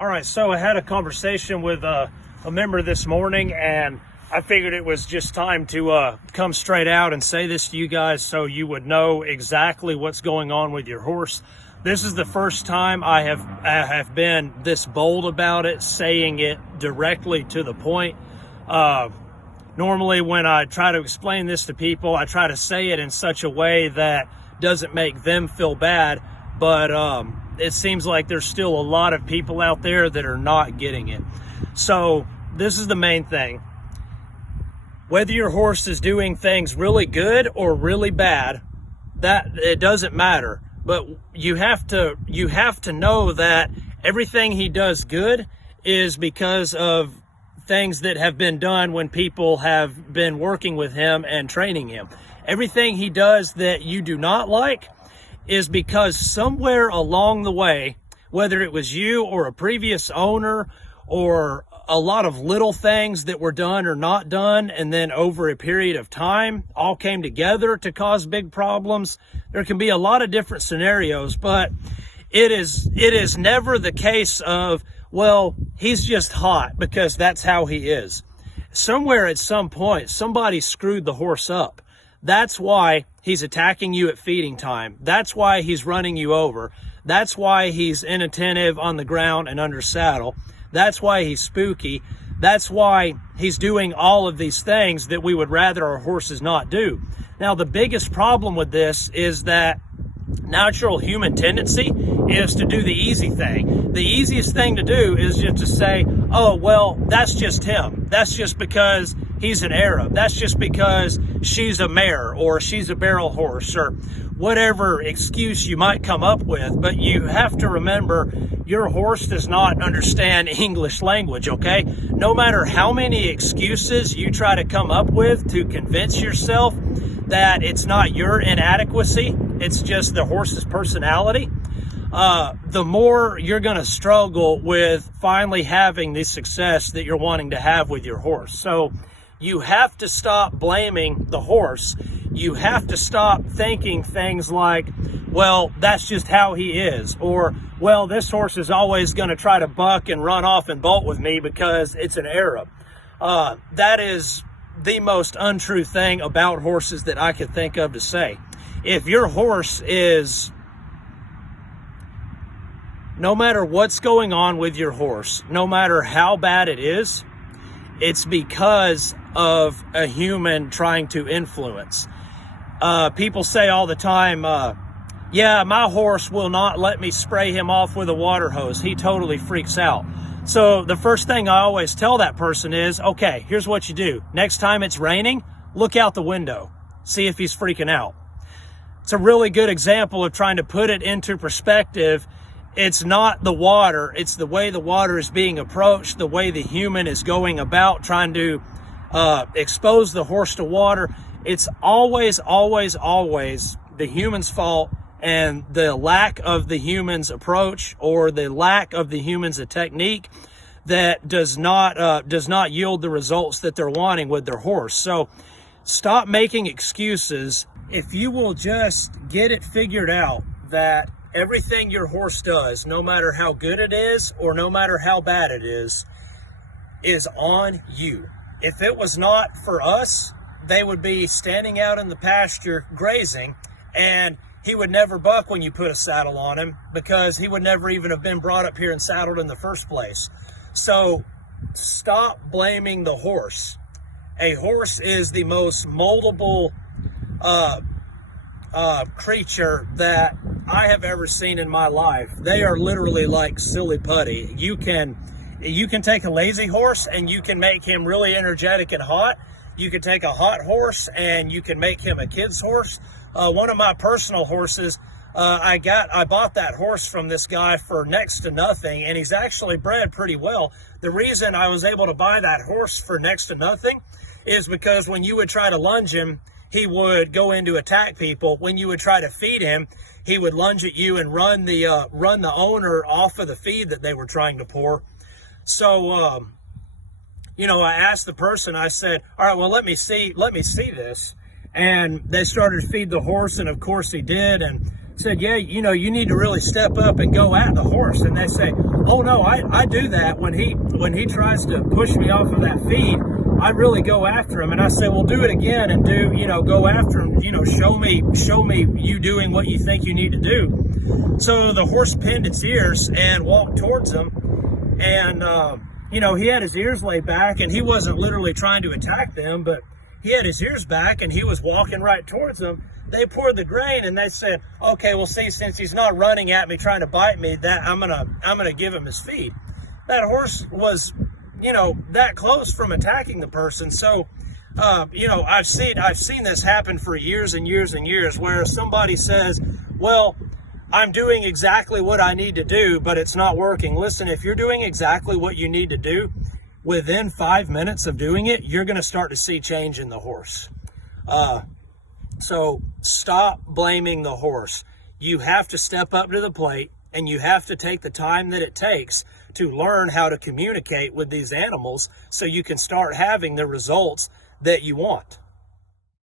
All right, so I had a conversation with a member this morning, and I figured it was just time to come straight out and say this to you guys so you would know exactly what's going on with your horse. This is the first time I have been this bold about it, saying it directly to the point. Normally when I try to explain this to people, I try to say it in such a way that doesn't make them feel bad, but it seems like there's still a lot of people out there that are not getting it. So this is the main thing. Whether your horse is doing things really good or really bad, that it doesn't matter. But you have to know that everything he does good is because of things that have been done when people have been working with him and training him. Everything he does that you do not like is because somewhere along the way, whether it was you or a previous owner or a lot of little things that were done or not done, and then over a period of time all came together to cause big problems. There can be a lot of different scenarios, but it is never the case of, well, he's just hot because that's how he is. Somewhere at some point, somebody screwed the horse up. That's why he's attacking you at feeding time. That's why he's running you over. That's why he's inattentive on the ground and under saddle. That's why he's spooky. That's why he's doing all of these things that we would rather our horses not do. Now, the biggest problem with this is that natural human tendency is to do the easy thing. The easiest thing to do is just to say, oh, well, that's just him. That's just because he's an Arab. That's just because she's a mare or she's a barrel horse or whatever excuse you might come up with. But you have to remember, your horse does not understand English language, okay? No matter how many excuses you try to come up with to convince yourself that it's not your inadequacy, it's just the horse's personality, the more you're going to struggle with finally having the success that you're wanting to have with your horse. So you have to stop blaming the horse. You have to stop thinking things like, well, that's just how he is, or, well, this horse is always going to try to buck and run off and bolt with me because it's an Arab. That is the most untrue thing about horses that I could think of to say. If your horse is, no matter what's going on with your horse, no matter how bad it is, it's because of a human trying to influence. People say all the time, yeah, my horse will not let me spray him off with a water hose. He totally freaks out. So the first thing I always tell that person is, okay, here's what you do. Next time it's raining, look out the window. See if he's freaking out. It's a really good example of trying to put it into perspective. It's not the water, it's the way the water is being approached, the way the human is going about trying to expose the horse to water. It's always, always, always the human's fault, and the lack of the human's approach or the lack of the human's technique that does not yield the results that they're wanting with their horse. So stop making excuses. If you will just get it figured out that everything your horse does, no matter how good it is or no matter how bad it is on you. If it was not for us, they would be standing out in the pasture grazing, and he would never buck when you put a saddle on him because he would never even have been brought up here and saddled in the first place. So stop blaming the horse. A horse is the most moldable creature that I have ever seen in my life. They are literally like silly putty. You can take a lazy horse and you can make him really energetic and hot. You can take a hot horse and you can make him a kid's horse. One of my personal horses, I bought that horse from this guy for next to nothing, and he's actually bred pretty well. The reason I was able to buy that horse for next to nothing is because when you would try to lunge him, he would go in to attack people. When you would try to feed him, he would lunge at you and run the owner off of the feed that they were trying to pour. So, I asked the person, I said, all right, well, let me see this. And they started to feed the horse, and of course he did. And said, yeah, you know, you need to really step up and go at the horse. And they say, oh no, I do that when he tries to push me off of that feed. I really go after him. And I say, well, do it again and go after him, show me you doing what you think you need to do. So the horse pinned its ears and walked towards him. And, he had his ears laid back, and he wasn't literally trying to attack them, but he had his ears back and he was walking right towards them. They poured the grain and they said, okay, well, see, since he's not running at me, trying to bite me, that I'm gonna give him his feed. That horse was, that close from attacking the person. So, I've seen this happen for years and years and years, where somebody says, well, I'm doing exactly what I need to do, but it's not working. Listen, if you're doing exactly what you need to do, within 5 minutes of doing it, you're going to start to see change in the horse. So stop blaming the horse. You have to step up to the plate, and you have to take the time that it takes to learn how to communicate with these animals so you can start having the results that you want.